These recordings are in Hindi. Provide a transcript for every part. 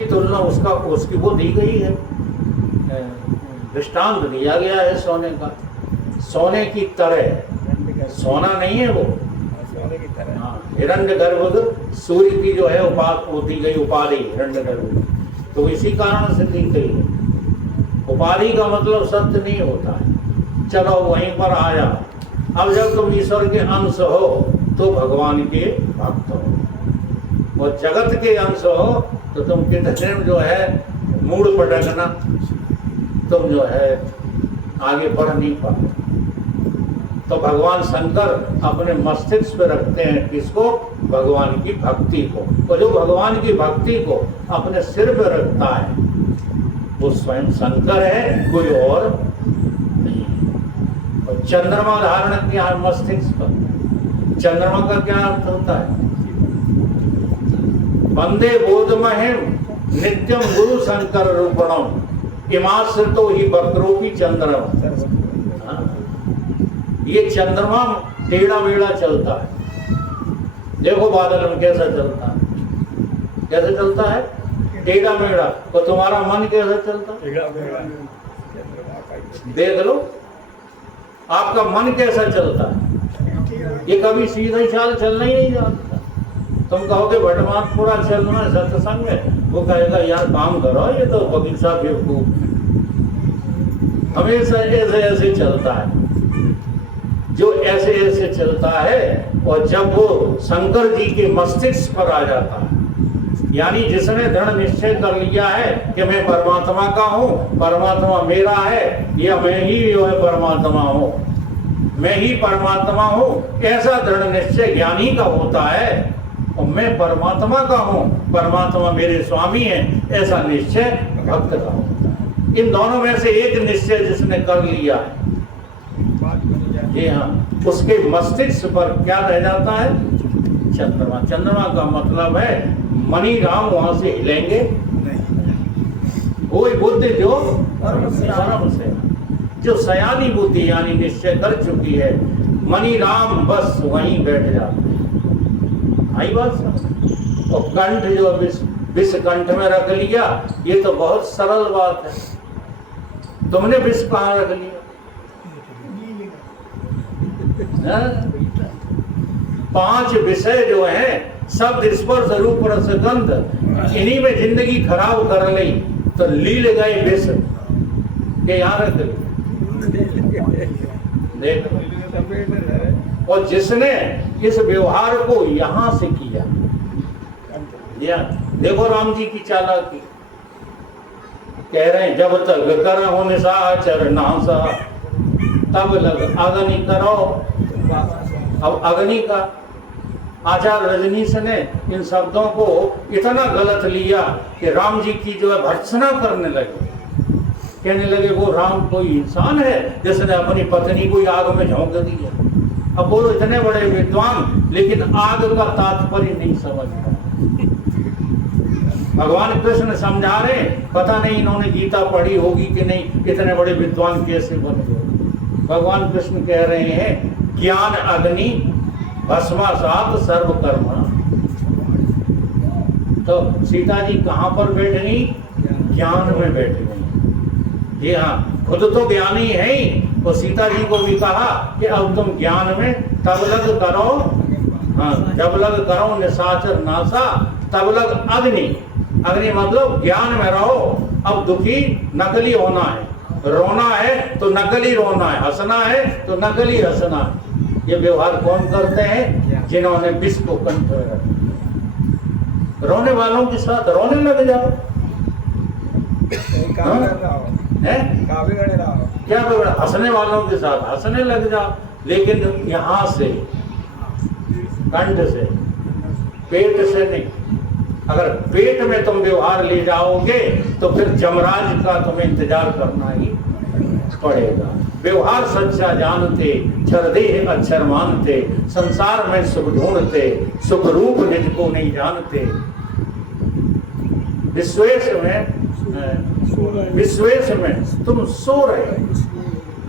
तुलना उसका उसकी वो दी गई है, दृष्टांत दिया गया है सोने का। सोने की तरह, सोना नहीं है वो, सोने की तरह। हाँ, हिरण्यगर्भ सूर्य की जो है वो दी गई उपाधि हिरण्यगर्भ, तो इसी कारण से दी गई है। उपाधि का मतलब सत्य नहीं होता है। चलो वहीं पर आया, अब जब तुम ईश्वर के अंश हो तो भगवान के भक्त हो, और जगत के अंश हो तो तुम कितने जो है मूड पटकना, तुम जो है आगे बढ़ नहीं पाते। तो भगवान शंकर अपने मस्तिष्क पे रखते हैं किसको? भगवान की भक्ति को। और जो भगवान की भक्ति को अपने सिर पे रखता है वो स्वयं शंकर है, कोई और नहीं। और चंद्रमा धारण किया है मस्तिष्क पर। चंद्रमा का क्या अर्थ होता है? वंदे बोधमहिम नित्यम गुरु शंकर रूपणम इमाश्रितो ही वक्रोपी चंद्रमा। ये चंद्रमा टेढ़ा मेढ़ा चलता है। देखो बादल में कैसा चलता है, कैसे चलता है? टेढ़ा मेढ़ा। तो तुम्हारा मन कैसा चलता है? देख लो आपका मन कैसा चलता है। ये कभी सीधा चाल चलना ही नहीं जानता। तुम कहोगे भटमातपुरा चलना है सत्संग में, वो कहेगा यार काम करो, ये तो बगीचा बेवकूफ। हमेशा ऐसे ऐसे चलता है, जो ऐसे ऐसे चलता है। और जब वो शंकर जी के मस्तिष्क पर आ जाता है, यानी जिसने दृढ़ निश्चय कर लिया है कि मैं परमात्मा का हूँ, परमात्मा मेरा है, या मैं ही जो है परमात्मा हूँ, मैं ही परमात्मा हूँ, ऐसा दृढ़ निश्चय ज्ञानी का होता है। और मैं परमात्मा का हूँ, परमात्मा मेरे स्वामी हैं, ऐसा निश्चय भक्त का होता है। इन दोनों में से एक निश्चय जिसने कर लिया है, जी हाँ, उसके मस्तिष्क पर क्या रह जाता है? चंद्रमा। चंद्रमा का मतलब है मणि राम वहां से हिलेंगे कोई बुद्धि जो धर्म से, जो सयानी बुद्धि यानी निश्चय कर चुकी है, मणि राम बस वहीं बैठ जाते हैं। आई बात समझ? और कंठ जो विष कंठ में रख लिया, ये तो बहुत सरल बात है। तुमने विष कहाँ रख लिया? 5 विषय जो हैं, शब्द स्पर्श रूप रस गंध, इन्हीं में जिंदगी खराब कर ली, तो लील गए विष के यहाँ रख देख। और जिसने इस व्यवहार को यहां से किया, देखो राम जी की चालाकी, कह रहे हैं जब तक कर हो निशाचर नासा तब लग अग्नि करो। अब अग्नि का आचार्य रजनीश ने इन शब्दों को इतना गलत लिया कि राम जी की जो है भर्त्सना करने लगे, कहने लगे वो राम कोई इंसान है जिसने अपनी पत्नी को आग में झोंक दिया। अब बोलो इतने बड़े विद्वान, लेकिन आग का तात्पर्य नहीं समझ रहे। भगवान कृष्ण समझा रहे, पता नहीं इन्होंने गीता पढ़ी होगी कि नहीं, इतने बड़े विद्वान कैसे बन गए। भगवान कृष्ण कह रहे हैं ज्ञान अग्नि भस्मासात सर्वकर्मा। तो सीता जी कहाँ पर बैठ गई? ज्ञान में बैठ गई। जी हाँ, खुद तो ज्ञानी है ही, तो सीता जी को भी कहा कि अब तुम ज्ञान में तब लग करो, हाँ, जब लग करो निशाचर नासा तब लग अग्नि। अग्नि मतलब ज्ञान में रहो। अब दुखी नकली होना है, रोना है तो नकली रोना है, हंसना है तो नकली हंसना है। ये व्यवहार कौन करते हैं? जिन्होंने विष को कंठ में रखा। रोने वालों के साथ रोने लग जाओ। क्या बिगड़ा? हंसने वालों के साथ हंसने लग जाओ। लेकिन यहां से कंठ से, पेट से नहीं। अगर पेट में तुम व्यवहार ले जाओगे तो फिर जमराज का तुम्हें इंतजार करना ही पड़ेगा। व्यवहार सच्चा जानते, छरदेह अक्षर मानते, संसार में सुख ढूंढते, सुख रूप निज को नहीं जानते। विश्वेश में तुम सो रहे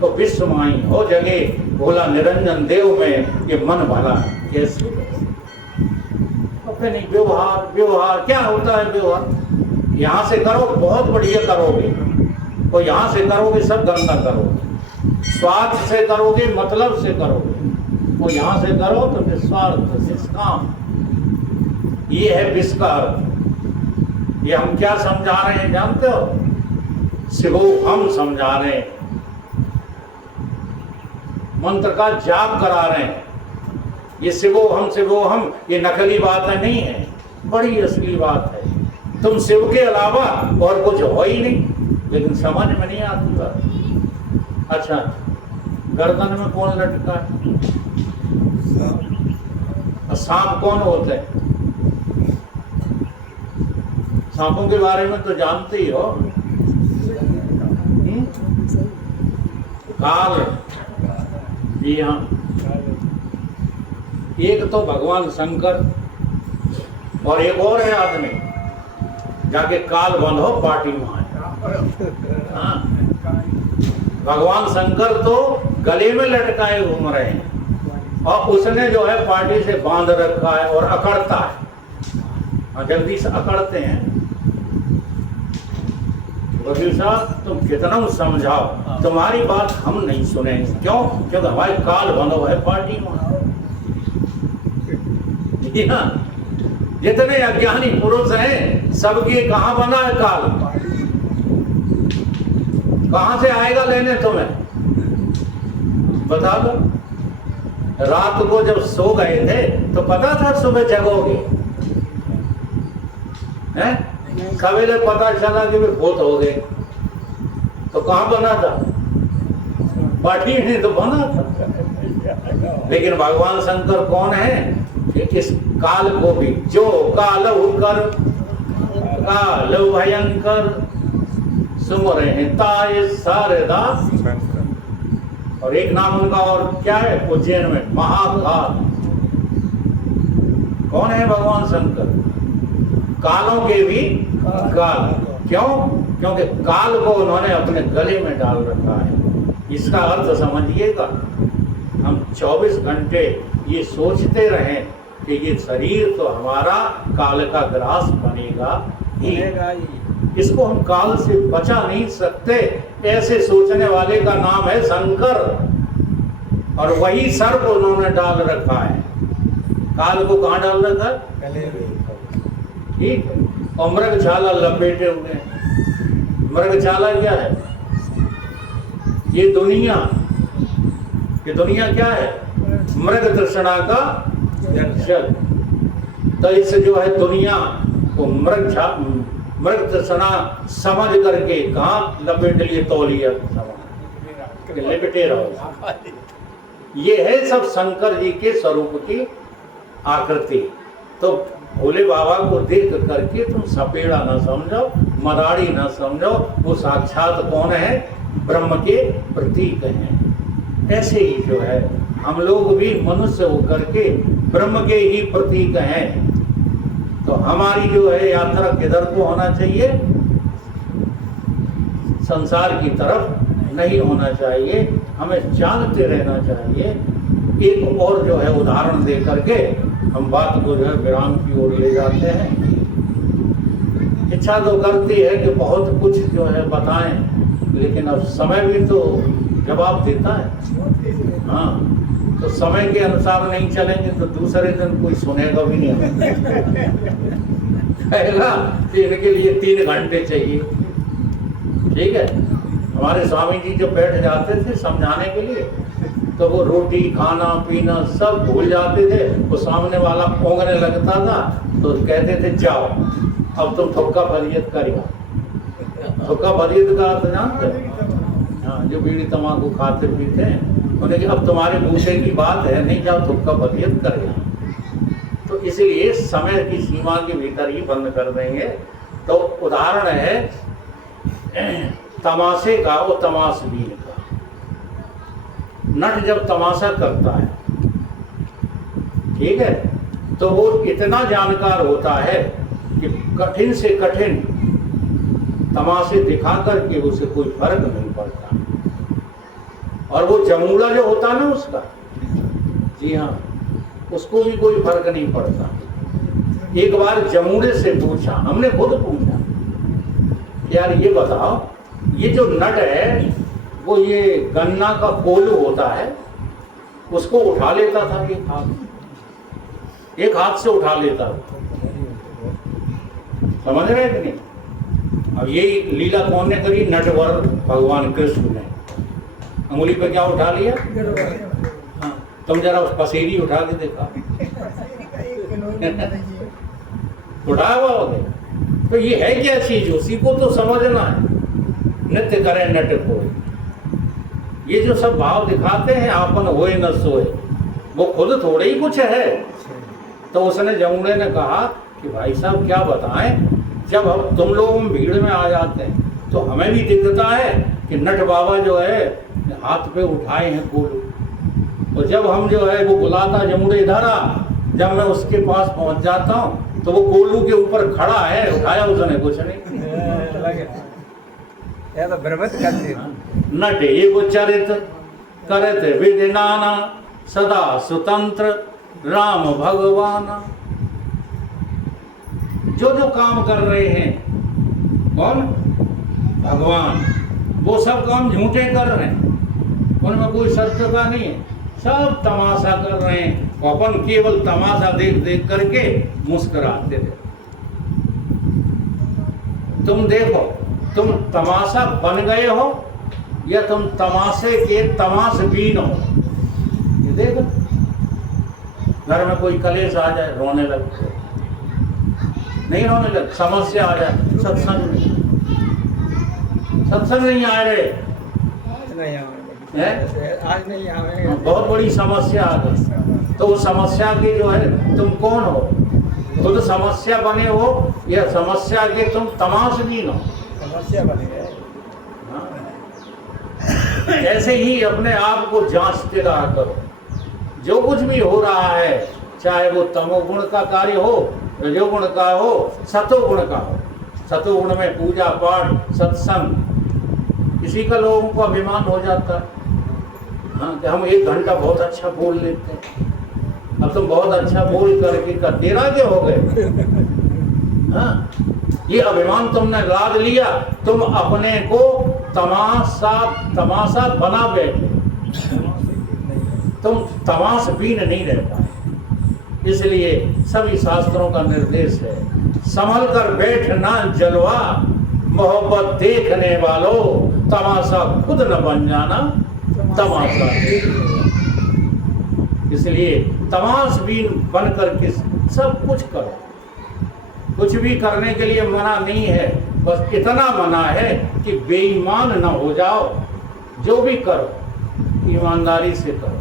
तो विश्वमाई हो जगे, भोला निरंजन देव में ये मन भला कैसे? नहीं व्यवहार, व्यवहार क्या होता है? व्यवहार यहाँ से करो बहुत बढ़िया करोगे, और यहाँ से करोगे सब गंदा करोगे। स्वार्थ से करोगे, मतलब से करोगे, और यहाँ से करो तो निस्वार्थ निष्काम। ये है विष का अर्थ। ये हम क्या समझा रहे हैं जानते हो? शिवो हम समझा रहे हैं, मंत्र का जाप करा रहे हैं। ये शिवो हम ये नकली बातें नहीं है, बड़ी असली बात है। तुम शिव के अलावा और कुछ हो ही नहीं, लेकिन समझ में नहीं आती बात। अच्छा, गर्दन में कौन लटका है? सांप कौन होते हैं? सांपों के बारे में तो जानते ही हो। काल, जी हाँ, एक तो भगवान शंकर और एक और है आदमी, जाके काल बंधो पार्टी में आए। हाँ, भगवान शंकर तो गले में लटकाए घूम रहे हैं, और उसने जो है पार्टी से बांध रखा है और अकड़ता है, जल्दी से अकड़ते हैं। वकील साहब तुम कितना समझाओ, तुम्हारी बात हम नहीं सुनेंगे। क्यों? क्योंकि हमारे काल बंधो है पार्टी में। जी हाँ, जितने अज्ञानी पुरुष हैं सबके कहाँ बना है काल? कहाँ से आएगा लेने तुम्हें? बता दो। रात को जब सो गए थे तो पता था सुबह जगोगे? हैं? सवेरे पता चला कि वे भूत हो गए, तो कहाँ बना था? पार्टी में तो बना था। लेकिन भगवान शंकर कौन है? इस काल को भी, जो कालहु कर कालहु भयंकर सुमरे हैं ताये शारदा। और एक नाम उनका और क्या है उज्जैन में? महाकाल। कौन है भगवान शंकर? कालों के भी काल। क्यों? क्योंकि काल को उन्होंने अपने गले में डाल रखा है। इसका अर्थ समझिएगा, हम 24 घंटे ये सोचते रहें कि ये शरीर तो हमारा काल का ग्रास बनेगा ही, इसको हम काल से बचा नहीं सकते। ऐसे सोचने वाले का नाम है शंकर, और वही सर्प उन्होंने डाल रखा है। काल को कहाँ डाल रखा है? ठीक है। और मृगशाला लपेटे हुए हैं। मृगशाला क्या है? ये दुनिया क्या है? मृग तृष्णा का जल। तो इस जो है दुनिया को मृग तृष्णा समझ करके कहाँ लपेट लिए? तौलिया लपेटे रहो। ये है सब शंकर जी के स्वरूप की आकृति। तो भोले बाबा को देख करके तुम सपेड़ा ना समझो, मदारी ना समझो, वो साक्षात कौन है? ब्रह्म के प्रतीक हैं। ऐसे ही जो है हम लोग भी मनुष्य होकर के ब्रह्म के ही प्रतीक हैं। तो हमारी जो है यात्रा किधर को होना चाहिए? संसार की तरफ नहीं होना चाहिए, हमें जानते रहना चाहिए। एक और जो है उदाहरण दे करके हम बात को जो है विराम की ओर ले जाते हैं। इच्छा तो करती है कि बहुत कुछ जो है बताएं, लेकिन अब समय भी तो जवाब देता है। हाँ, तो समय के अनुसार नहीं चलेंगे तो दूसरे दिन कोई सुनेगा भी नहीं। कहेगा कि इनके लिए 3 घंटे चाहिए। ठीक है। हमारे स्वामी जी जब बैठ जाते थे समझाने के लिए, तो वो रोटी खाना पीना सब भूल जाते थे। वो सामने वाला पोंगने लगता था तो कहते थे जाओ अब तुम थुक्का फरियत करिए। थुक्का फरियत का अर्थ जानते हो? हाँ, जो बीड़ी तम्बाकू खाते पीते हैं उन्हें अब तुम्हारे पूछे की बात है, नहीं जाओ थुक्का फरियत करिए। तो इसलिए समय की सीमा के भीतर ही बंद कर देंगे। तो उदाहरण है तमाशे का, वो तमाशबीन का। नट जब तमाशा करता है, ठीक है, तो वो इतना जानकार होता है कि कठिन से कठिन तमाशे दिखा करके उसे कोई फर्क नहीं पड़ता। और वो जमूड़ा जो होता ना उसका, जी हाँ, उसको भी कोई फर्क नहीं पड़ता। एक बार जमूड़े से पूछा, हमने खुद पूछा यार ये बताओ, ये जो नट है वो ये गन्ना का कोलू होता है, उसको उठा लेता था एक हाथ से उठा लेता, समझ रहे कि नहीं? अब यही लीला कौन ने करी? नटवर भगवान कृष्ण ने। अंगुली पे क्या उठा लिया? हाँ, तुम जरा उस पसेरी उठा के देखा उठाया हुआ हो गया। तो ये है क्या चीज, उसी को तो समझना है। नृत्य करे नट कोय, ये जो सब भाव दिखाते हैं आपन होए न सोए, वो खुद थोड़े ही कुछ है। तो उसने जमुने ने कहा कि भाई साहब क्या बताएं, जब हम तुम लोग भीड़ में आ जाते हैं तो हमें भी दिखता है कि नट बाबा जो है हाथ पे उठाए हैं कोलू, तो जब हम जो है वो बुलाता जमुने इधर आ, जब मैं उसके पास पहुंच जाता हूँ तो वो कोलू के ऊपर खड़ा है, उठाया उसने कुछ नहीं। नट एगो चरित करत विधि नाना, सदा स्वतंत्र राम भगवान। जो जो काम कर रहे हैं कौन? भगवान। वो सब काम झूठे कर रहे हैं, उनमें कोई सत्यता नहीं है, सब तमाशा कर रहे हैं। अपन केवल तमाशा देख देख करके मुस्कुराते थे। तुम देखो, तुम तमाशा बन गए हो या तुम तमाशे के तमाशबीन हो। ये देखो, घर में कोई कलेश आ जाए रोने लगते, नहीं रोने लग, समस्या आ जाए सत्संग नहीं आ रहे, आज नहीं आवे, बहुत बड़ी समस्या आ गई। तो उस समस्या की जो है तुम कौन हो? खुद समस्या बने हो या समस्या के तुम तमाशबीन हो? समस्या बन गए। ऐसे ही अपने आप को जांचते रहा करो। जो कुछ भी हो रहा है, चाहे वो तमोगुण का कार्य हो, रजोगुण का हो, सतोगुण का हो। सतोगुण में पूजा पाठ सत्संग, इसी का लोगों को अभिमान हो जाता है। हाँ, कि हम 1 घंटा बहुत अच्छा बोल लेते हैं, अब तुम बहुत अच्छा बोल करके का तेरा क्या हो गए? हाँ, ये अभिमान तुमने लाद लिया, तुम अपने को तमाशा बना बैठे, तुम तमाशबीन नहीं रह पाए। इसलिए सभी शास्त्रों का निर्देश है, संभल कर बैठना जलवा, मोहब्बत देखने वालों, तमाशा खुद न बन जाना तमाशा। इसलिए तमाशबीन बन करके सब कुछ करो। कुछ भी करने के लिए मना नहीं है, बस इतना मना है कि बेईमान न हो जाओ। जो भी करो ईमानदारी से करो।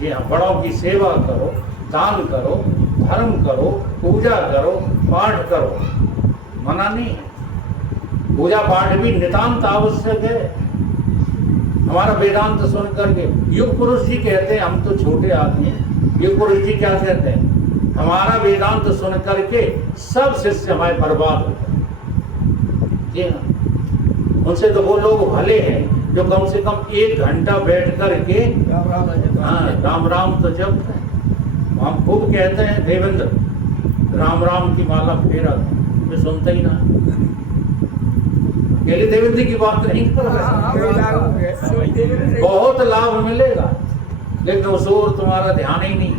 जी हाँ, बड़ों की सेवा करो, दान करो, धर्म करो, पूजा करो, पाठ करो, मना नहीं है। पूजा पाठ भी नितांत आवश्यक है। हमारा वेदांत सुन करके युग पुरुष जी कहते हैं, हम तो छोटे आदमी, युग पुरुष जी क्या कहते हैं? हमारा वेदांत सुन करके सब शिष्य हमारे बर्बाद हो गए। जी हाँ, उनसे तो वो लोग भले हैं जो कम से कम 1 घंटा बैठ करके राम राम तो जपते हैं। हम खूब कहते हैं देवेंद्र राम राम की माला फेरा, मैं सुनता ही ना। अकेले देवेंद्र की बात नहीं कर रहे, बहुत लाभ मिलेगा, लेकिन उस ओर तुम्हारा ध्यान ही नहीं।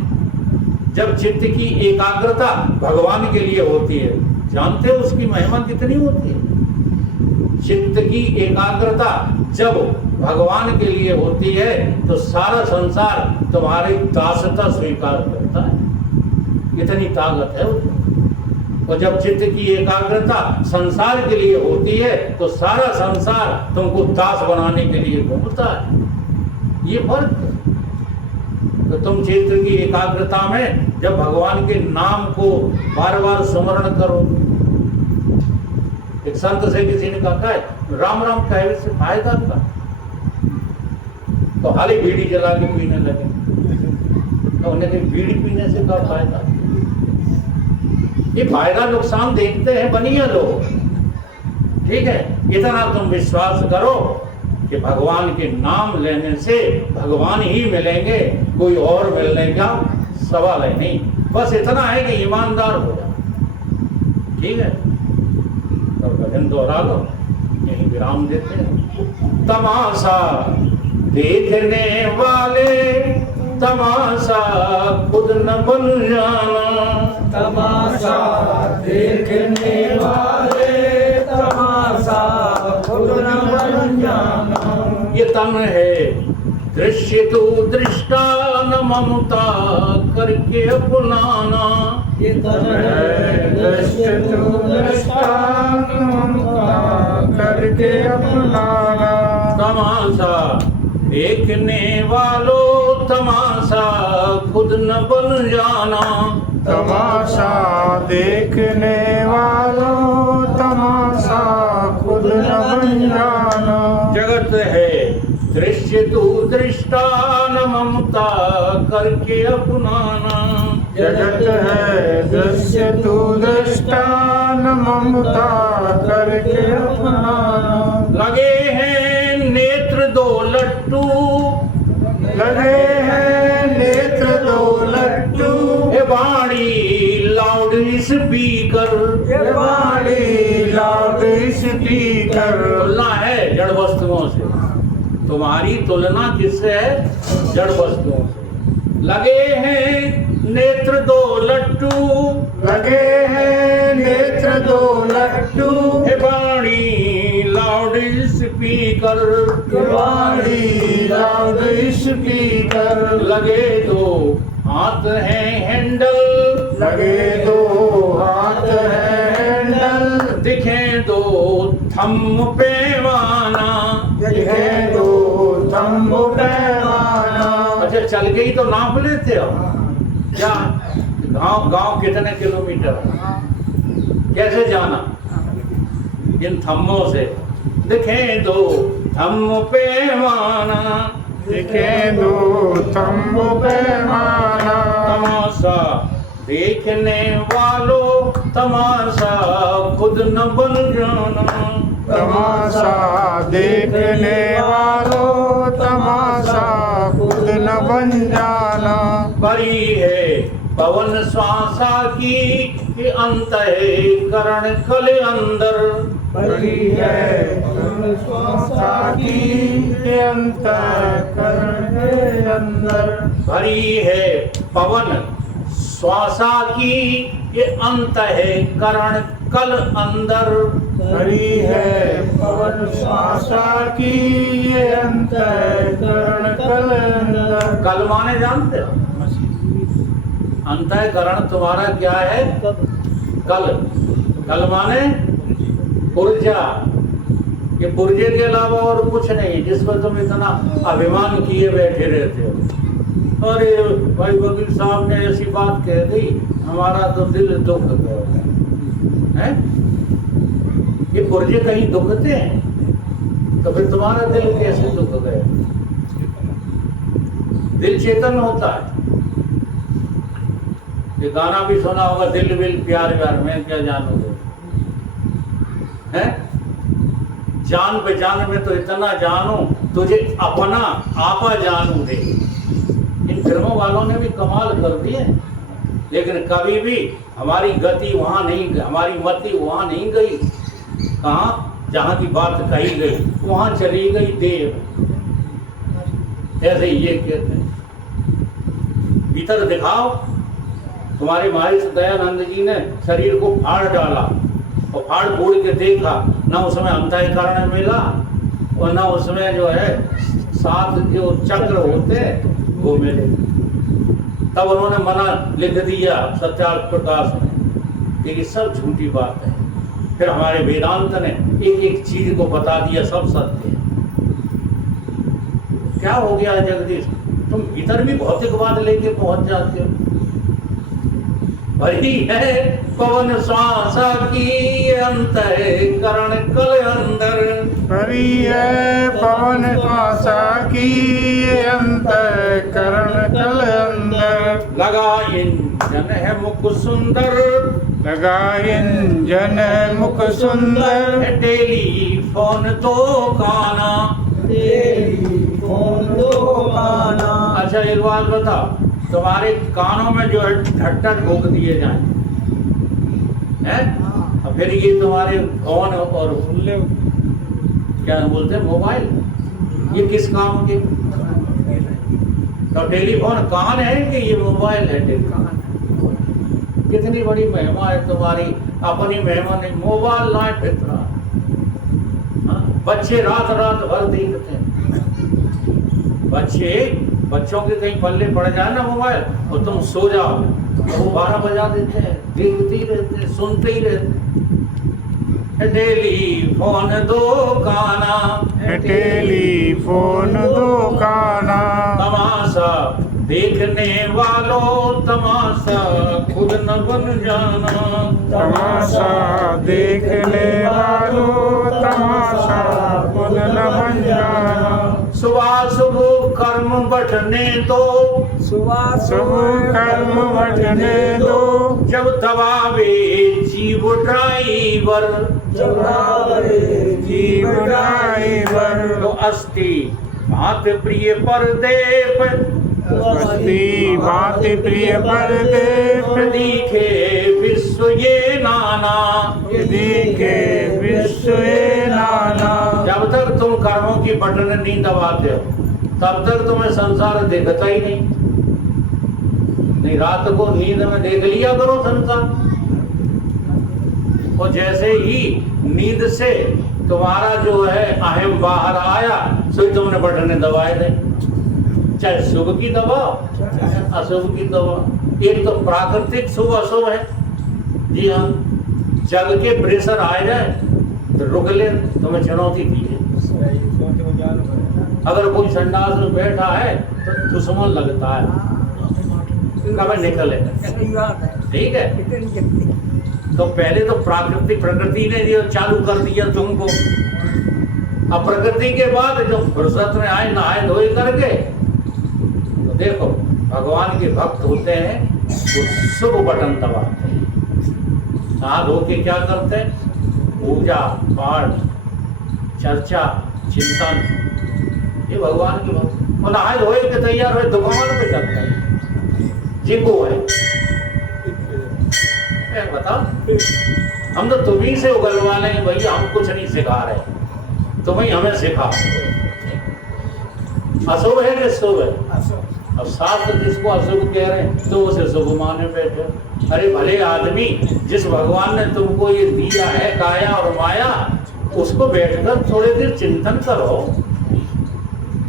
जब चित्त की एकाग्रता भगवान के लिए होती है, जानते हो उसकी महिमा कितनी होती है? चित्त की एकाग्रता जब भगवान के लिए होती है तो सारा संसार तुम्हारी दासता स्वीकार करता है। इतनी ताकत है उसमें। और जब चित्त की एकाग्रता संसार के लिए होती है तो सारा संसार तुमको दास बनाने के लिए घूमता है। ये फर्क है। तो तुम चित्त की एकाग्रता में जब भगवान के नाम को बार बार स्मरण करो। एक संत से किसी ने कहा है राम राम कहने से फायदा था, तो हाली बीड़ी जला के पीने लगे। तो उन्हें कहा बीड़ी पीने से क्या फायदा? ये फायदा नुकसान देखते हैं बनिया लोग। ठीक है, इतना तुम विश्वास करो कि भगवान के नाम लेने से भगवान ही मिलेंगे, कोई और मिलने का सवाल है नहीं। बस इतना है कि ईमानदार हो जाओ। ठीक है। भजन दोहरा लो, यहीं विराम देते हैं। तमाशा देखने वाले तमाशा खुद न बन जाना, तमाशा देखने वाले तमाशा खुद न बन जाना। ये तन है दृश्य तू दृष्टा न ममता करके अपनाना, ये तन है दृश्य तू दृष्टा न ममता करके अपनाना। तमाशा देखने वालों तमाशा खुद न बन जाना, तमाशा देखने वालों तमाशा खुद न बन जाना। जगत है दृश्य तू दृष्टा न ममता करके अपनाना, जगत है दृश्य तू दृष्टा न ममता करके अपनाना। लगे हैं नेत्र दो लट्टू, लगे हैं नेत्र दो लट्टू, हे बाणी लाउड स्पीकर, ये बाणी लाउड स्पीकर। तुलना है जड़ वस्तुओं से, तुम्हारी तुलना किससे है? जड़ वस्तुओं से। लगे हैं नेत्र दो लट्टू, लगे हैं नेत्र दो लट्टू, हे बाणी लाउड स्पीकर, ये बाणी लाउड स्पीकर। लगे दो हाथ है हैंडल, लगे दो हाथ है हैंडल, दिखे दो थम पैमाना, दिखे दो तंबू पैमाना। अच्छा चल के ही तो नाप लेते हो क्या? गांव कितने किलोमीटर है? कैसे जाना? इन थम्मों से। दिखे दो थम पैमाना, दिखे दो तंबू पैमाना। तमाशा देखने वालों तमाशा खुद न बन जाना, तमाशा देखने वालों तमाशा खुद न बन जाना। बड़ी है पवन श्वासा की ये अंत है करण कल अंदर, बड़ी है श्वासा की ये अंतःकरण के अंदर। भरी है पवन श्वासा की ये अंत है करण कल अंदर, भरी है पवन श्वासा की ये अंतःकरण कल अंदर। कल माने जानते हो? अंतःकरण तुम्हारा क्या है? कल। कल माने ऊर्जा। ये पुर्जे के अलावा और कुछ नहीं जिस पर तुम इतना अभिमान किए बैठे रहते हो। अरे भाई वकील साहब ने ऐसी बात कह दी, हमारा तो दिल दुख गया है। ये पुर्जे कहीं दुखते हैं तो फिर तुम्हारा दिल कैसे दुख गया? दिल चेतन होता है। ये गाना भी सुना होगा, दिल विल प्यार व्यार में क्या जानोगे, है? जान पहचान में तो इतना जानू तुझे अपना आपा जानू रे। इन फिल्मों वालों ने भी कमाल कर दिए, लेकिन कभी भी हमारी गति वहां नहीं, हमारी मति वहां नहीं गई। कहाँ? जहां की बात कही गई वहां चली गई देव। ऐसे ये कहते हैं भीतर दिखाओ। तुम्हारे महर्षि दयानंद जी ने शरीर को फाड़ डाला और फाड़ फोड़ के देखा, ना उसमें अंतःकरण मिला और ना उसमें जो है 7 जो चक्र होते हैं वो मिले। तब उन्होंने मना लिख दिया सत्यार्थ प्रकाश में कि ये सब झूठी बात है। फिर हमारे वेदांत ने एक एक चीज को बता दिया, सब सत्य है। क्या हो गया है जगदीश, तुम भीतर भी भौतिकवाद लेके पहुंच जाते हो। भरी है पवन श्वासा की अंतःकरण कल अंदर, भरी है पवन श्वासा की ये अंतःकरण कल अंदर। लगा इंजन है मुख सुंदर, लगा इंजन है मुख सुंदर। है टेलीफोन दो काना। टेलीफोन दो काना। अच्छा एक बात बता, तुम्हारे कानों में जो है ढट्टा ठोक दिए जाए हैं, और फिर ये तुम्हारे फोन और क्या बोलते हैं मोबाइल, ये किस काम के? तो टेलीफोन कान है कि ये मोबाइल है? टेलीफोन कितनी बड़ी महिमा है तुम्हारी, अपनी महिमा नहीं, मोबाइल लाए फिर बच्चे रात रात भर देखते हैं। बच्चों के कहीं पल्ले पड़ जाए ना मोबाइल और तुम सो जाओ तो वो 12 बजा देते हैं, देखते ही रहते हैं, सुनते ही रहते हैं। टेलीफोन दो काना, टेलीफोन दो काना, तमाशा देखने वालों तमाशा खुद न बन जाना। तमाशा देखने वालों तमाशा खुद न बन जाना। सुबह सुबह कर्म बटने दो, सुबह शुभ कर्म बटने दो, जब दबावे जीव ड्राइवर, जीव ड्राइवर। तो अस्थि भात प्रिय परदेप, बस्ती भांति प्रिय परदेप, दिखे विश्व ये नाना। दिखे विश्व ये नाना। जब तक तुम कर्मों की बटन नहीं दबाते हो तब तक तुम्हें संसार देखता ही नहीं। रात को नींद में देख लिया करो संसार। और जैसे ही नींद से तुम्हारा जो है अहम बाहर आया सो ही तुमने बटन दबाए थे, चाहे शुभ की दबाओ अशुभ की दबाओ। एक तो प्राकृतिक शुभ अशुभ है, जी हाँ, जल के प्रेशर आ जाए तो रुक ले, तुम्हें चुनौती दी है। अगर कोई संडास में बैठा है तो दुश्मन लगता है, कब निकले, ठीक है। तो पहले तो प्राकृतिक प्रकृति ने जो चालू कर दिया तुमको, अब प्रकृति के बाद जब फुर्सत में आए नहाए धोए करके, तो देखो भगवान के भक्त होते हैं वो शुभ बटन दबाते हैं। नहा धो के क्या करते हैं? पूजा पाठ चर्चा चिंतन, ये भगवान की भक्त। और नहाए धोए के तैयार हुए दुकान पे चलते हैं, जिनको है बताओ। हम तो तुम्ही से उगलवा लें भैया, हम कुछ नहीं सिखा रहे, तुम ही हमें सिखाओ। अशुभ है कि शुभ है? अब शास्त्र जिसको अशुभ कह रहे हैं तो उसे शुभ माने बैठे। अरे भले आदमी, जिस भगवान ने तुमको ये दिया है काया और माया, उसको बैठकर थोड़ी देर चिंतन करो,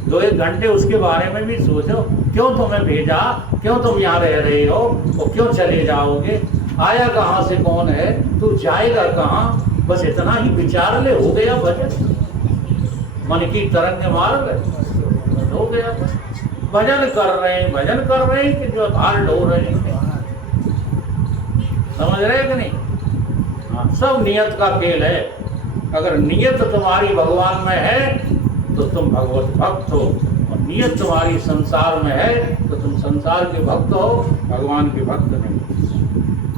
2-1 घंटे उसके बारे में भी सोचो। क्यों तुम्हें भेजा, क्यों तुम यहाँ रह रहे हो और क्यों चले जाओगे, आया कहाँ से, कौन है तू, जाएगा कहाँ, बस इतना ही विचार ले, हो गया भजन। मन की तरंग मार्ग हो गया। भजन कर रहे हैं कि जो धार ढो रहे हैं, समझ रहे कि नहीं? हाँ, सब नियत का खेल है। अगर नियत तुम्हारी भगवान में है तो तुम भगवत भक्त हो, और नियत तुम्हारी संसार में है तो तुम संसार के भक्त हो, भगवान के भक्त नहीं।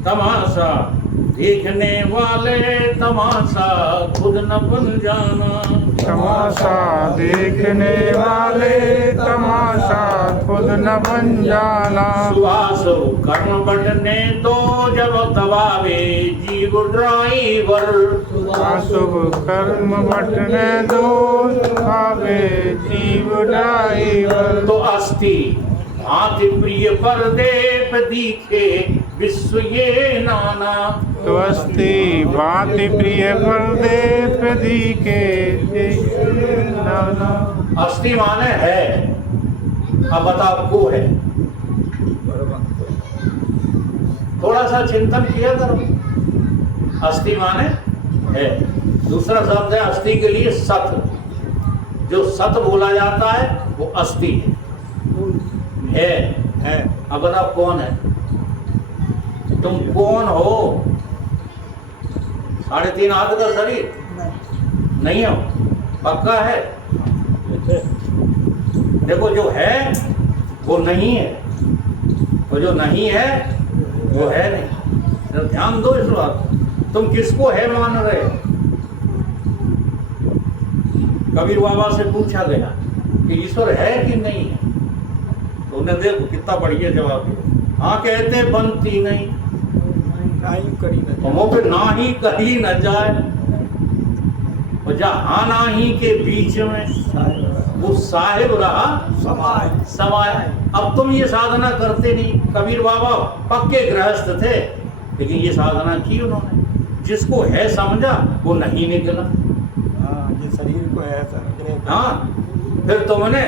तमाशा देखने वाले तमाशा खुद न बन जाना। तमाशा देखने वाले तमाशा खुद न बन जाना। शुभाशुभ कर्म बटने दो, जब दबावे जीव ड्राइवर। शुभ कर्म बटने दो, आवे जीव ड्राइवर। तो अस्थि भांति प्रिय परदेप, दिखे विश्व ये नाना। तो अस्थि भांति प्रिय परदेप, दिखे नाना। अस्थि माने है, अब बताओ को है। थोड़ा सा चिंतन किया करो। अस्थि माने है, दूसरा शब्द है अस्थि के लिए सत। जो सत बोला जाता है वो अस्थि है। अब बताओ कौन है? तुम कौन हो? 3.5 हाथ का शरीर नहीं हो, पक्का है? देखो जो है वो नहीं है, तो जो नहीं है वो है नहीं। तो ध्यान दो इस बात। तुम किसको है मान रहे हो? कबीर बाबा से पूछा गया कि ईश्वर है कि नहीं है, तो उन्हें देखो कितना बढ़िया जवाब दिया। हाँ कहते बनती नहीं, नहीं करी ना वो फिर ना ही कहीं न जाए, और जहाँ ना ही के बीच में वो साहिब रहा समाज समाया। अब तुम ये साधना करते नहीं। कबीर बाबा पक्के गृहस्थ थे, लेकिन ये साधना की उन्होंने। जिसको है समझा वो नहीं निकला। हाँ, ये शरीर को है समझने का। हाँ, फिर तुमने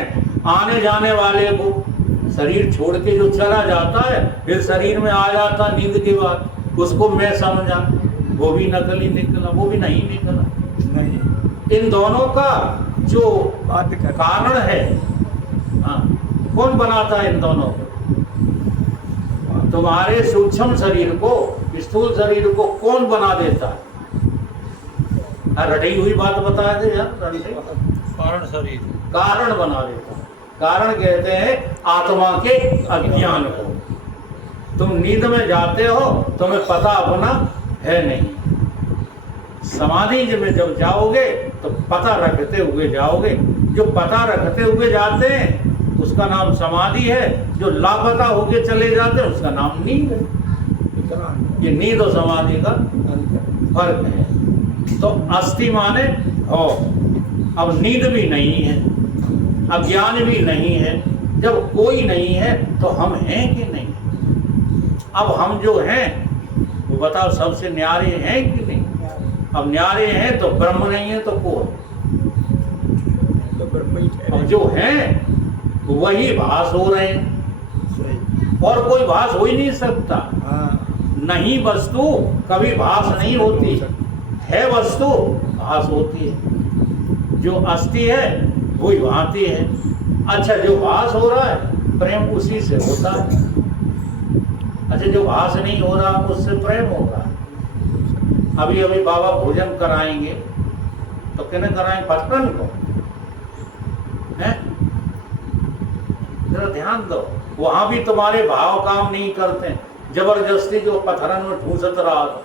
आने जाने वाले को शरीर छोड़ के जो चला जाता है, फिर शरीर में आ जाता नींद के बाद, उसको मैं समझा, वो भी नकली निकला, वो भी नहीं निकला। नहीं इन दोनों का जो बात कर कारण है, हाँ, कौन बनाता है इन दोनों को? तुम्हारे सूक्ष्म शरीर को, स्थूल शरीर को कौन बना देता है? रटी हुई बात बता दे यार। कारण शरीर कारण बना देता है। कारण कहते हैं आत्मा के अज्ञान को। तुम नींद में जाते हो, तुम्हें पता अपना है नहीं। समाधि में जब जाओगे तो पता रखते हुए जाओगे। जो पता रखते हुए जाते हैं उसका नाम समाधि है, जो लापता होके चले जाते हैं उसका नाम नींद है। ये नींद और समाधि का फर्क है। तो अस्थि माने हो, अब नींद भी नहीं है, अज्ञान भी नहीं है। जब कोई नहीं है तो हम हैं कि नहीं? अब हम जो हैं वो बताओ सबसे न्यारे हैं कि नहीं? अब न्यारे हैं तो ब्रह्म नहीं है तो कौन? तो ब्रह्म ही ठहरे। अब जो हैं वही भास हो रहे हैं, सही। और कोई भास हो ही नहीं सकता। हाँ, नहीं वस्तु कभी भास नहीं होती है, वस्तु भास होती है। जो अस्थि है वही भांति है। अच्छा, जो भास हो रहा है प्रेम उसी से होता है। अच्छा, जो भास नहीं हो रहा उससे प्रेम होगा। अभी अभी बाबा भोजन कराएंगे तो किन्हें कराएंगे? पटकन को है? जरा ध्यान दो, वहां भी तुम्हारे भाव काम नहीं करते। जबरदस्ती जो पत्थरन में ठूसत रहा था,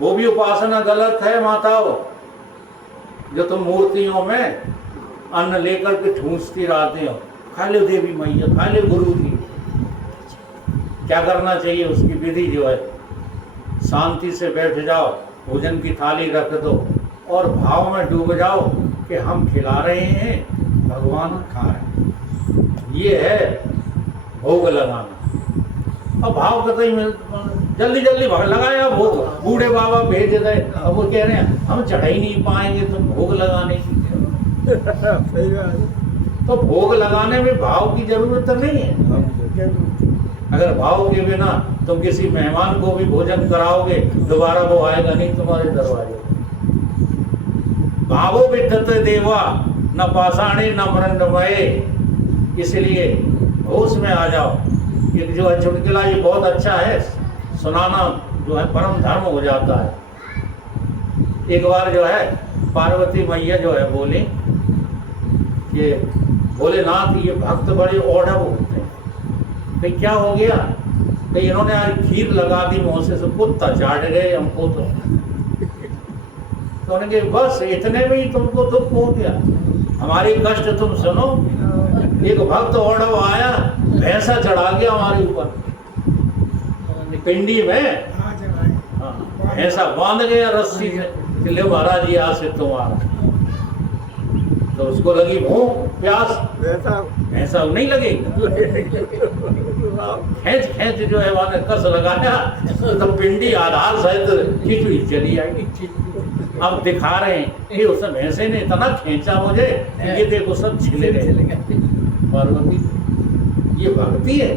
वो भी उपासना गलत है माताओं। जो तुम मूर्तियों में अन्न लेकर के ठूसती रहते हो, खा लो देवी मैया, खा लो गुरु जी। क्या करना चाहिए? उसकी विधि जो है, शांति से बैठ जाओ, भोजन की थाली रख दो और भाव में डूब जाओ कि हम खिला रहे हैं, भगवान खा रहे हैं। ये है भोग लगाना। अब भाव कतई में जल्दी जल्दी लगाया भोग, बूढ़े बाबा भेज गए। अब वो कह रहे हैं हम चढ़ा ही नहीं पाएंगे, तुम भोग लगाने की। सही बात है। तो भोग लगाने में भाव की जरूरत नहीं है। अगर भाव के बिना तुम किसी मेहमान को भी भोजन कराओगे, दोबारा वो आएगा नहीं तुम्हारे दरवाजे। भावो विद्यते देवा न पाषाणे न मृण्मये। इसलिए होश में आ जाओ। एक जो है चुटकुला, ये बहुत अच्छा है, सुनाना जो है परम धर्म हो जाता है। एक बार जो है पार्वती मैया जो है बोली कि भोलेनाथ ये भक्त बड़े औढ़व होते हैं। भाई क्या हो गया? तो इन्होंने आज खीर लगा दी मुँह से कुत्ता चाट गए हमको। तो उन्होंने कहा बस इतने में ही तुमको दुख हो गया? हमारी कष्ट तुम सुनो। एक भक्त औढ़व आया, भैंसा चढ़ा गया हमारे ऊपर पिंडी में। हाँ, भैंसा बांध गया रस्सी से कि ले महाराज ये आज से तुम्हारा। तो उसको लगी भूख प्यास, भैंसा नहीं लगेगी। खींच खींच जो है वहां कस लगाया तो पिंडी आधार सहित खिचड़ी चली आई। अब दिखा रहे हैं कि उस भैंसे ने इतना खींचा मुझे, ये देखो सब छिले गए। पार्वती, ये भक्ति है,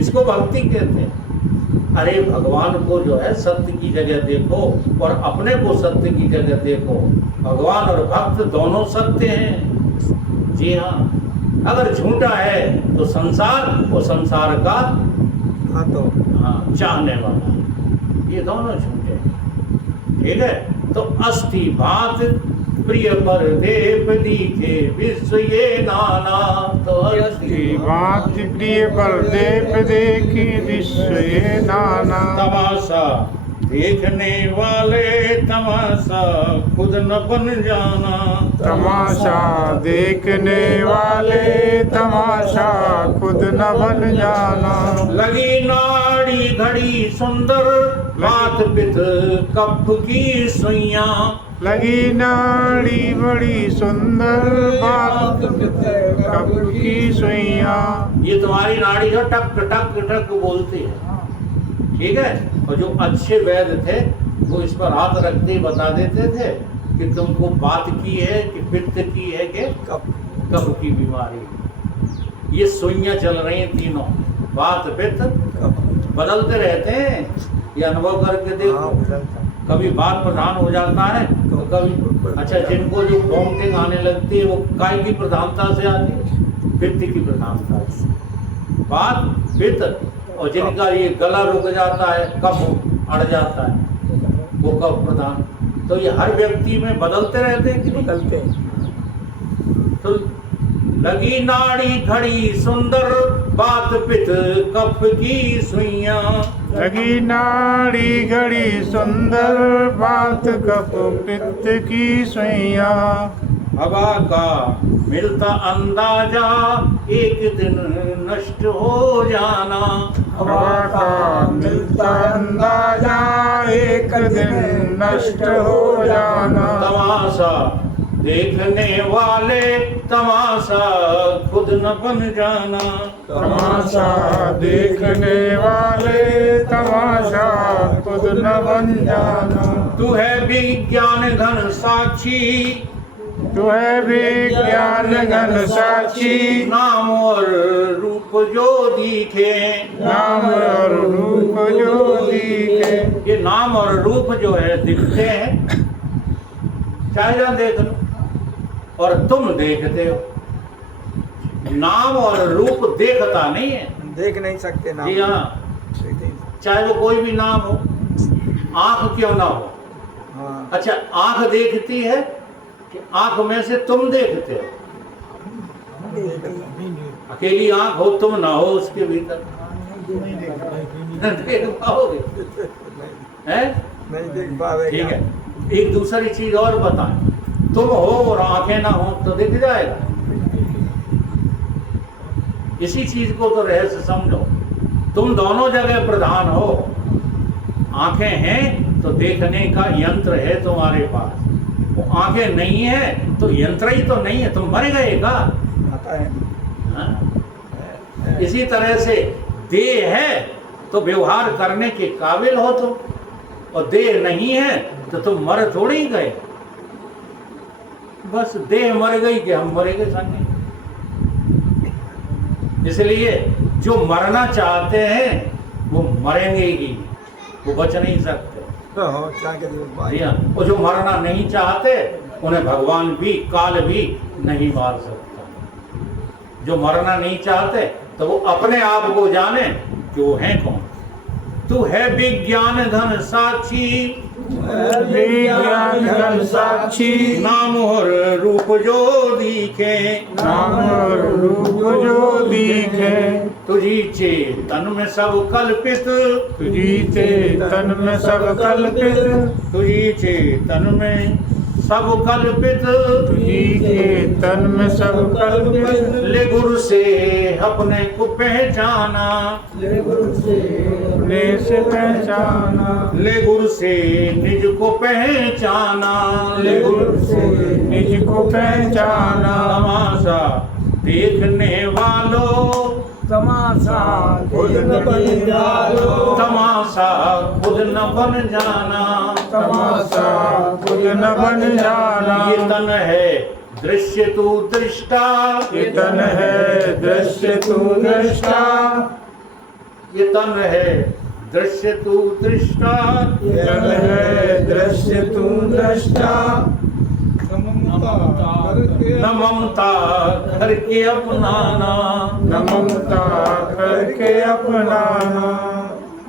इसको भक्ति कहते हैं। अरे भगवान को जो है सत्य की जगह देखो और अपने को सत्य की जगह देखो। भगवान और भक्त दोनों सत्य हैं। जी हाँ, अगर झूठा है तो संसार, वो संसार का चाहने वाला, ये दोनों झूठे हैं। ठीक है, तो अस्थि भात प्रिय पर देव दीखे विश्व ये नाना। तो अस्थि बात प्रिय पर देव देखी विश्व ये नाना। तमाशा देखने वाले तमाशा खुद न बन जाना। तमाशा देखने वाले तमाशा खुद न बन जाना। लगी नाड़ी घड़ी सुंदर बात पित कफ की सुइयां। लगी नाड़ी बड़ी सुंदर बात कब की सुइयां। ये तुम्हारी नाड़ी जो टक टक टक बोलती है, ठीक है। और जो अच्छे वैद्य थे वो इस पर हाथ रखते ही बता देते थे कि तुमको बात की है कि पित्त की है कि कफ की बीमारी। ये सुइयां चल रही हैं तीनों, बात पित्त बदलते रहते हैं। ये अनुभव करके देखो, कभी बात प्रधान हो जाता है तो कभी, अच्छा जिनको जो वोमिटिंग आने लगती है वो काय की प्रधानता से आती है? पित्त की प्रधानता से। बात पित्त। और जिनका ये गला रुक जाता है, कफ अड़ जाता है, वो कफ प्रधान। तो ये हर व्यक्ति में बदलते रहते हैं कि नहीं? बदलते हैं। तो लगी नाड़ी घड़ी सुंदर बात पित कफ की सुइयां। लगी नाड़ी घड़ी सुंदर बात कफ पित्त की सुइयां। हवा का मिलता अंदाजा एक दिन नष्ट हो जाना। हवा का मिलता अंदाजा एक दिन नष्ट हो जाना। तमाशा देखने वाले तमाशा खुद न बन जाना। तमाशा देखने वाले तमाशा खुद न बन जाना। तू है विज्ञान घन साक्षी, तू है विज्ञान घन साक्षी। नाम और रूप जो दिखे, नाम और रूप जो दिखे। ये नाम और रूप जो है दिखते हैं, चाहे जहाँ देख लो, और तुम देखते हो। नाम और रूप देखता नहीं है, देख नहीं सकते नाम। जी हाँ, चाहे वो कोई भी नाम हो, आंख क्यों ना हो। हाँ। अच्छा, आंख देखती है कि आंख में से तुम देखते हो? अकेली आंख हो, तुम ना हो उसके भीतर, देख पाओगे? हैं? नहीं देख पावे। ठीक है। एक दूसरी चीज और बताएं, तुम हो और आंखें ना हो तो दिख जाएगा। इसी चीज को तो रहस्य समझो। तुम दोनों जगह प्रधान हो। आंखें हैं तो देखने का यंत्र है तुम्हारे पास, वो आंखें नहीं है तो यंत्र ही तो नहीं है, तुम मर गए का? आता है। हाँ? इसी तरह से देह है तो व्यवहार करने के काबिल हो तुम, और देह नहीं है तो तुम मर थोड़े ही गए। बस देह मर गई कि हम मरेंगे संगे। इसलिए जो मरना चाहते हैं वो मरेंगे ही, वो बच नहीं सकते। जी हाँ, और जो मरना नहीं चाहते उन्हें भगवान भी, काल भी नहीं मार सकता। जो मरना नहीं चाहते तो वो अपने आप को जाने कि वो है कौन। तू है विज्ञान घन साक्षी, विज्ञान घन साक्षी। नाम और रूप जो दिखे, नाम और रूप जो दिखे। तुझी चेतन में सब कल्पित, तुझी चेतन में सब कल्पित। तुझी चेतन में सब कल्पित। तुझी चेतन में सब कल्पित। ले गुरु से अपने को पहचाना, अपने से पहचाना। ले गुरु से निज को पहचाना, ले गुरु से निज को पहचाना। तमाशा देखने वालों तमाशा खुद न बन जानो। तमाशा खुद न बन जाना। तमाशा खुद न बन जाना। ये तन है दृश्य तू दृष्टा, ये तन है दृश्य तू दृष्टा। ये तन है दृश्य तू दृष्टा। ये तन है दृश्य तू दृष्टा। न ममता करके अपनाना, न ममता करके अपनाना।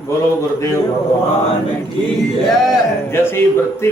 बोलो गुरुदेव भगवान की जय। जैसी वृत्ति